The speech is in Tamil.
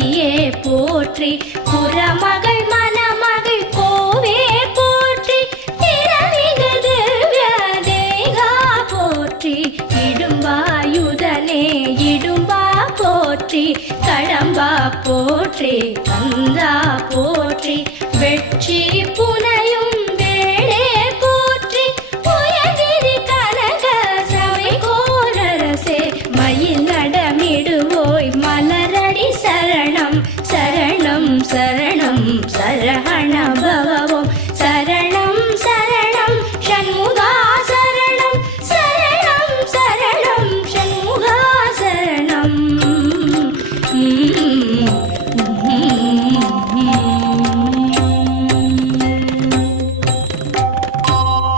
பதியே போற்றி புறமகள் மணமகள் கோவே போற்றி திறமிகு திவ்ய தேகா போற்றி இடும்பாயுதனே இடும்பா போற்றி கடம்பா போற்றி கந்தா போற்றி வெற்றி